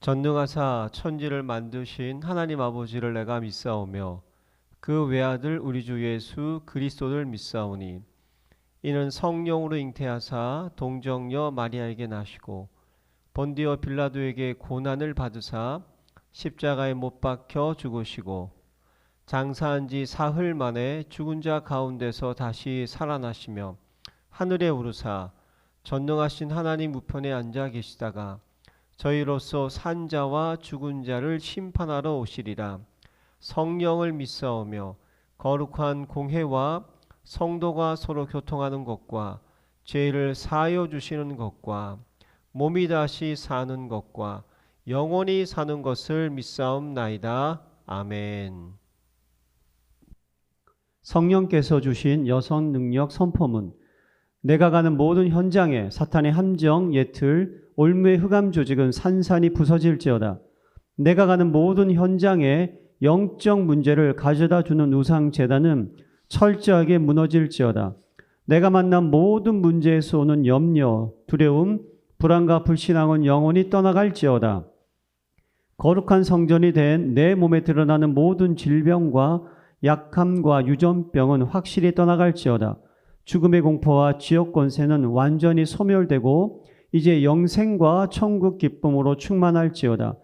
전능하사 천지를 만드신 하나님 아버지를 내가 믿사오며 그 외아들 우리 주 예수 그리스도를 믿사오니 이는 성령으로 잉태하사 동정녀 마리아에게 나시고 본디오 빌라도에게 고난을 받으사 십자가에 못 박혀 죽으시고 장사한 지 사흘 만에 죽은 자 가운데서 다시 살아나시며 하늘에 오르사 전능하신 하나님 우편에 앉아 계시다가 저희로서 산 자와 죽은 자를 심판하러 오시리라. 성령을 믿사오며 거룩한 공회와 성도가 서로 교통하는 것과 죄를 사하여 주시는 것과 몸이 다시 사는 것과 영원히 사는 것을 믿사옵나이다. 아멘. 성령께서 주신 여성 능력 선포문. 내가 가는 모든 현장에 사탄의 함정, 예틀, 올무의 흑암 조직은 산산이 부서질지어다. 내가 가는 모든 현장에 영적 문제를 가져다 주는 우상 제단은 철저하게 무너질지어다. 내가 만난 모든 문제에서 오는 염려, 두려움, 불안과 불신앙은 영원히 떠나갈지어다. 거룩한 성전이 된 내 몸에 드러나는 모든 질병과 약함과 유전병은 확실히 떠나갈지어다. 죽음의 공포와 지옥 권세는 완전히 소멸되고 이제 영생과 천국 기쁨으로 충만할지어다.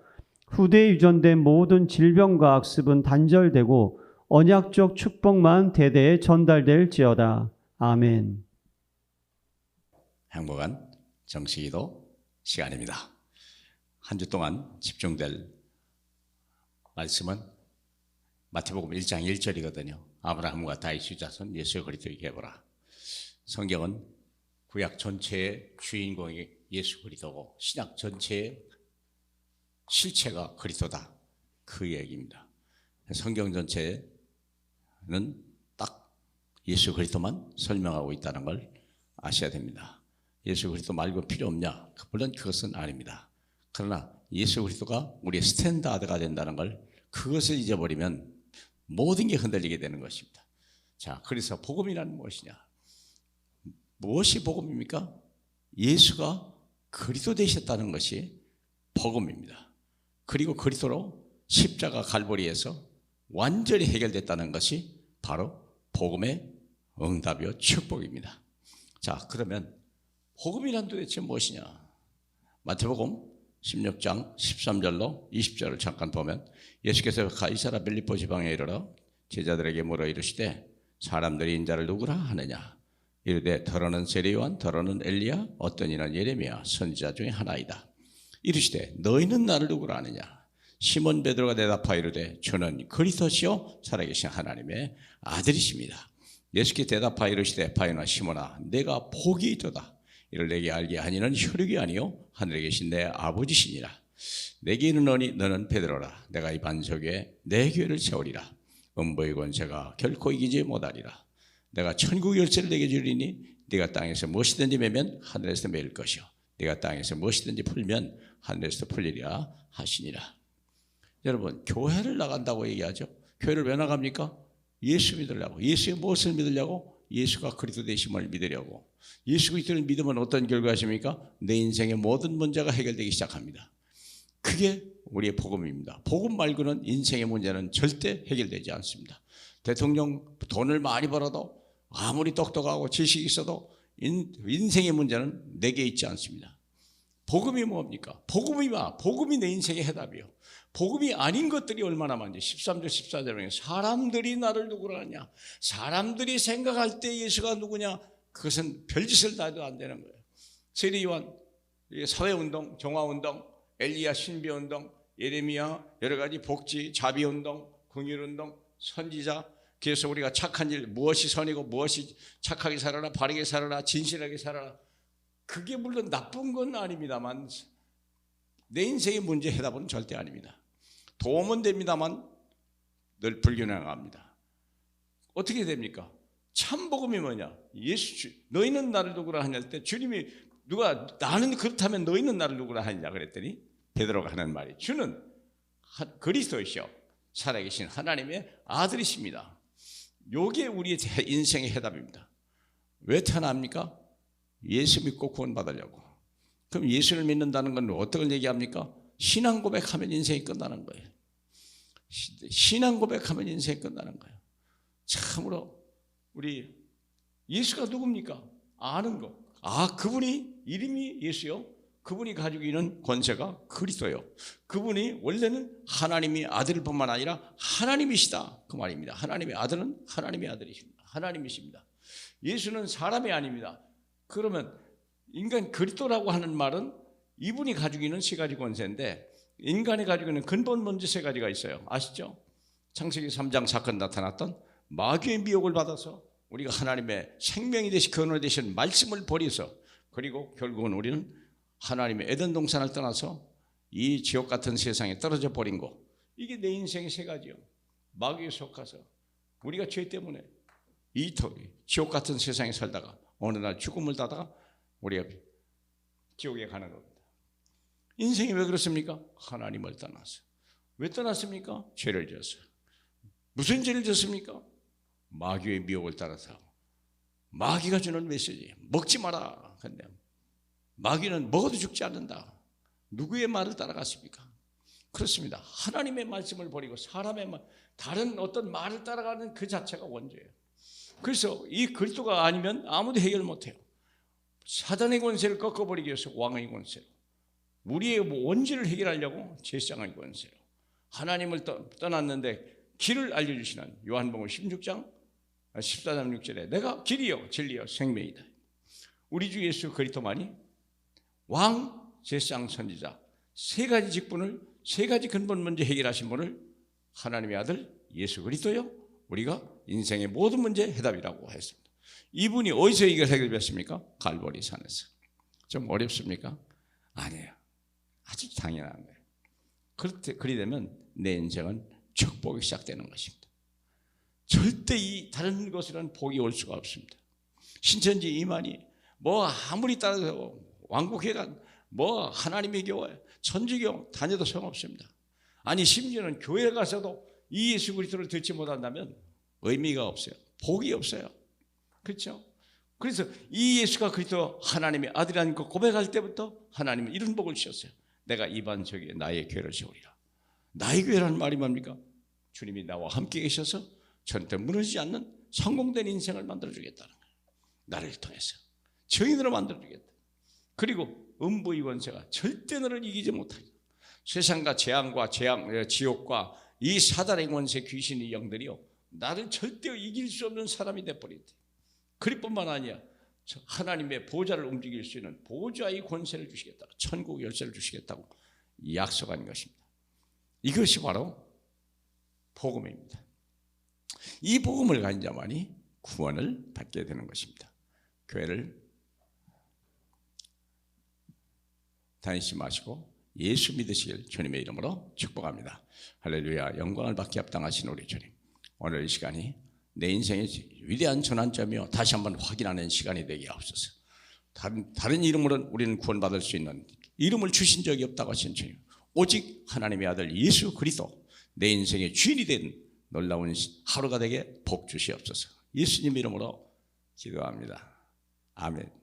후대에 유전된 모든 질병과 악습은 단절되고 언약적 축복만 대대에 전달될지어다. 아멘. 행복한 정식기도 시간입니다. 한 주 동안 집중될 말씀은 마태복음 1장 1절이거든요. 아브라함과 다윗의 자손 예수 그리스도에게 보라. 성경은 구약 전체의 주인공이 예수 그리스도고 신약 전체의 실체가 그리스도다. 그 얘기입니다. 성경 전체는 딱 예수 그리스도만 설명하고 있다는 걸 아셔야 됩니다. 예수 그리스도 말고 필요 없냐? 물론 그것은 아닙니다. 그러나 예수 그리스도가 우리의 스탠다드가 된다는 걸 그것을 잊어버리면 모든 게 흔들리게 되는 것입니다. 자, 그래서 복음이란 무엇이냐? 무엇이 복음입니까? 예수가 그리스도 되셨다는 것이 복음입니다. 그리고 그리스도로 십자가 갈보리에서 완전히 해결됐다는 것이 바로 복음의 응답이요 축복입니다. 자, 그러면 복음이란 도대체 무엇이냐? 마태복음 16장 13절로 20절을 잠깐 보면 예수께서 가이사라 빌립보 지방에 이르러 제자들에게 물어 이르시되 사람들이 인자를 누구라 하느냐? 이르되 더러는 세례요한, 더러는 엘리야, 어떤 이는 예레미야, 선지자 중에 하나이다. 이르시되 너희는 나를 누구라 하느냐? 시몬 베드로가 대답하여 이르되 주는 그리스도시요 살아계신 하나님의 아들이십니다. 예수께 대답하여 이르시되 바요나 시몬아 내가 복이 있도다. 이를 내게 알게 하니는 혈육이 아니요 하늘에 계신 내 아버지시니라. 내게 이르노니 너는 베드로라. 내가 이 반석에 내 교회를 세우리라. 음부의 권세가 결코 이기지 못하리라. 내가 천국 열쇠를 내게 주리니 네가 땅에서 무엇이든지 매면 하늘에서 매일 것이요 네가 땅에서 무엇이든지 풀면 하늘에서 풀리리라 하시니라. 여러분, 교회를 나간다고 얘기하죠. 교회를 왜 나갑니까? 예수 믿으려고. 예수의 무엇을 믿으려고? 예수가 그리스도 되심을 믿으려고. 예수 그리스도를 믿으면 어떤 결과십니까? 내 인생의 모든 문제가 해결되기 시작합니다. 그게 우리의 복음입니다. 복음 말고는 인생의 문제는 절대 해결되지 않습니다. 대통령 돈을 많이 벌어도 아무리 똑똑하고 지식이 있어도 인생의 문제는 내게 있지 않습니다. 복음이 뭡니까? 복음이 내 인생의 해답이요. 복음이 아닌 것들이 얼마나 많지. 13절 14절에 사람들이 나를 누구라 하냐? 사람들이 생각할 때 예수가 누구냐? 그것은 별짓을 다 해도 안 되는 거예요. 세례요한, 사회운동, 정화운동, 엘리야 신비운동, 예레미야 여러 가지 복지, 자비운동, 긍휼운동, 선지자. 그래서 우리가 착한 일, 무엇이 선이고 무엇이 착하게 살아라, 바르게 살아라, 진실하게 살아라. 그게 물론 나쁜 건 아닙니다만 내 인생의 문제 해답은 절대 아닙니다. 도움은 됩니다만 늘 불균형합니다. 어떻게 됩니까? 참 복음이 뭐냐? 너희는 나를 누구라 하냐 할 때 주님이 누가 나는 그렇다면 너희는 나를 누구라 하냐 그랬더니 베드로가 하는 말이 주는 그리스도이시오 살아계신 하나님의 아들이십니다. 요게 우리의 인생의 해답입니다. 왜 태어납니까? 예수 믿고 구원받으려고. 그럼 예수를 믿는다는 건 어떻게 얘기합니까? 신앙 고백하면 인생이 끝나는 거예요. 신앙 고백하면 인생이 끝나는 거예요. 참으로 우리 예수가 누굽니까? 아는 거. 그분이 이름이 예수요. 그분이 가지고 있는 권세가 그리스도요. 그분이 원래는 하나님의 아들뿐만 아니라 하나님이시다 그 말입니다. 하나님의 아들은 하나님의 아들이십니다. 하나님이십니다. 예수는 사람이 아닙니다. 그러면 인간 그리스도라고 하는 말은 이분이 가지고 있는 세 가지 권세인데, 인간이 가지고 있는 근본 문제 세 가지가 있어요. 아시죠? 창세기 3장 사건 나타났던 마귀의 미혹을 받아서 우리가 하나님의 생명이 되시 근원 되신 말씀을 버려서, 그리고 결국은 우리는 하나님의 에덴 동산을 떠나서 이 지옥 같은 세상에 떨어져 버린 거. 이게 내 인생의 세 가지요. 마귀에 속아서 우리가 죄 때문에 이 지옥 같은 세상에 살다가 어느 날 죽음을 따다가 우리가 지옥에 가는 겁니다. 인생이 왜 그렇습니까? 하나님을 떠나서. 왜 떠났습니까? 죄를 지었어요. 무슨 죄를 지었습니까? 마귀의 미혹을 따라서. 마귀가 주는 메시지, 먹지 마라. 근데 마귀는 먹어도 죽지 않는다. 누구의 말을 따라갔습니까? 그렇습니다. 하나님의 말씀을 버리고 사람의 말, 다른 어떤 말을 따라가는 그 자체가 원죄예요. 그래서 이 그리스도가 아니면 아무도 해결 못해요. 사단의 권세를 꺾어버리기 위해서 왕의 권세로, 우리의 원죄를 해결하려고 제사장의 권세로, 하나님을 떠났는데 길을 알려주시는 요한복음 16장 14장 6절에 내가 길이요 진리요 생명이다. 우리 주 예수 그리스도만이 왕, 제사장, 선지자 세 가지 직분을, 세 가지 근본 문제 해결하신 분을 하나님의 아들 예수 그리스도요, 우리가 인생의 모든 문제 해답이라고 했습니다. 이분이 어디서 이걸 해결했습니까? 갈보리 산에서. 좀 어렵습니까? 아니에요. 아주 당연한 거예요. 그리 되면 내 인생은 축복이 시작되는 것입니다. 절대 이 다른 것으로는 복이 올 수가 없습니다. 신천지 이만희 뭐 아무리 따라서 왕국회관 뭐 하나님의 교회 천주교 다녀도 소용없습니다. 아니 심지어는 교회 가서도 이 예수 그리스도를 듣지 못한다면 의미가 없어요. 복이 없어요. 그렇죠? 그래서 이 예수가 그리스도 하나님의 아들이라는 거 고백할 때부터 하나님은 이런 복을 주셨어요. 내가 이반석에 나의 교회를 세우리라. 나의 교회라는 말이 뭡니까? 주님이 나와 함께 계셔서 절대 무너지지 않는 성공된 인생을 만들어주겠다는 거예요. 나를 통해서 증인으로 만들어주겠다. 그리고 음부의 권세가 절대 너를 이기지 못하게, 세상과 재앙과 지옥과 이 사단의 권세, 귀신의 영들이요 나를 절대 이길 수 없는 사람이 돼버린다. 그뿐만 아니야, 하나님의 보좌를 움직일 수 있는 보좌의 권세를 주시겠다고, 천국 열쇠를 주시겠다고 약속한 것입니다. 이것이 바로 복음입니다. 이 복음을 가진 자만이 구원을 받게 되는 것입니다. 교회를 다니지 마시고 예수 믿으시길 주님의 이름으로 축복합니다. 할렐루야. 영광을 받게 합당하신 우리 주님, 오늘 이 시간이 내 인생의 위대한 전환점이요 다시 한번 확인하는 시간이 되게 하옵소서. 다른 이름으로는 우리는 구원받을 수 있는 이름을 주신 적이 없다고 하신 주님, 오직 하나님의 아들 예수 그리스도 내 인생의 주인이 된 놀라운 하루가 되게 복 주시옵소서. 예수님 이름으로 기도합니다. 아멘.